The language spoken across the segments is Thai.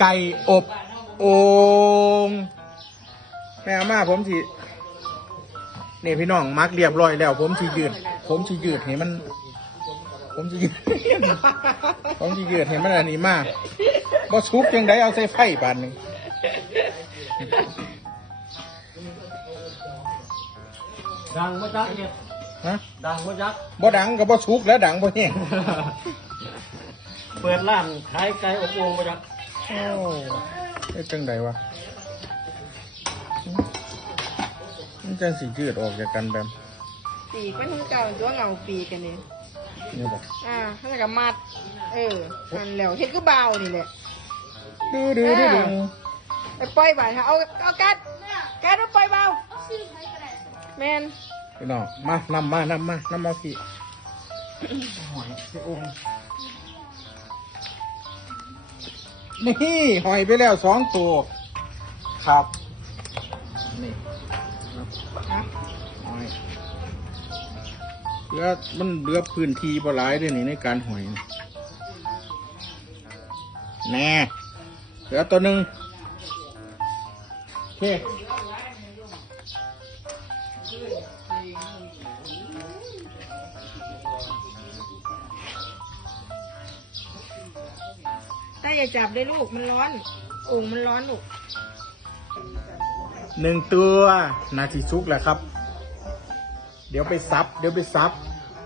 ไก่อบโอ่งแม่อามาผมสินี่พี่น้องมักเรียบร้อยแล้ว ผมสิยืดผมสิยืดให้มัน ผมสิยืด ผมสิยืดให้มันอันนี้มากบ่ชุกยังไดเอาใส่ไฟบานนี้ดังมาจักเนี่ยฮะดังมาจักบ่ดังก็บ่ชุกแล้วดังบ่แห้งเปิดร้านขายไก่อบโอ่งมาจัก โอ้เฮ็ดจังไดวะมันจังสิยืดออกจากกันแบบปีกมันคือเก่าตัวเงาปีกกันนี่นี้บ่อ่าข้างในกับมัด เออนั่นแหล้วเฮ็ดคือเบานี่แหละดื้อดื้อดื้อดื้อไปปล่อยบาดค่ะเอาเอากัดกัดเอาปล่อยเบาแมนพี่น้องมานำมานำมานำมาพี่หอยพี่อง นี่หอยไปแล้วสองตัวครับนี่หอยเหลือมันเหลือพื้นที่บ่หลายด้วยนี่ในการหอยแน่เหลือตัวหนึ่งโอเค แต่อย่าจับได้ลูกมันร้อนโอ่งมันร้อนลูกหนึ่งตัวนาทีชุกแหละครับ เดี๋ยวไปซับ เดี๋ยวไปซับ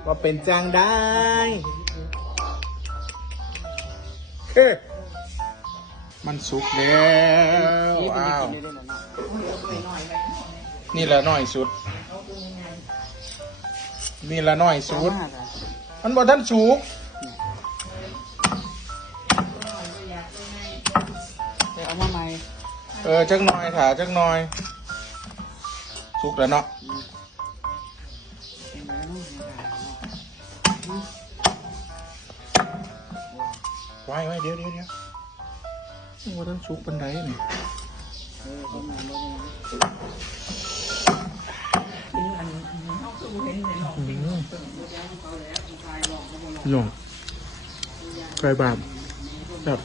ว่าเป็นจางได้เฮ้มันสุกแล้วว้าวนี่ละน้อยสุด นี่ละน้อยสุด มันบ่ท่านสุก เออจักหน่อยถาจักหน่อยสุกแล้วเนาะไว้ไว้เดี๋ยวเดี๋ยวเดี๋ยวว่าท่านสุกปันไดนี่หลงไก่บาปแบบ